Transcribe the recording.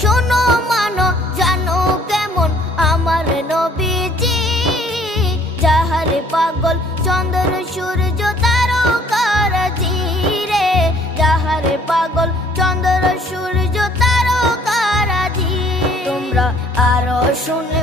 শোনো মানো জানো কেমন আমার নবীজি, যাহারে পাগল চন্দ্র সূর্য তারকারাজি রে, যাহারে পাগল চন্দ্র সূর্য তারকারাজি। তোমরা আরো শুনে